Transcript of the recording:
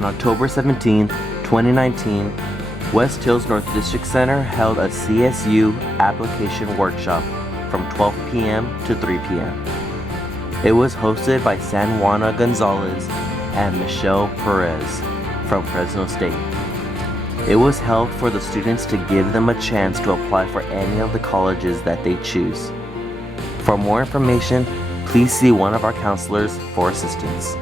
On October 17, 2019, West Hills North District Center held a CSU application workshop from 12 p.m. to 3 p.m. It was hosted by San Juana Gonzalez and Michelle Perez from Fresno State. It was held for the students to give them a chance to apply for any of the colleges that they choose. For more information, please see one of our counselors for assistance.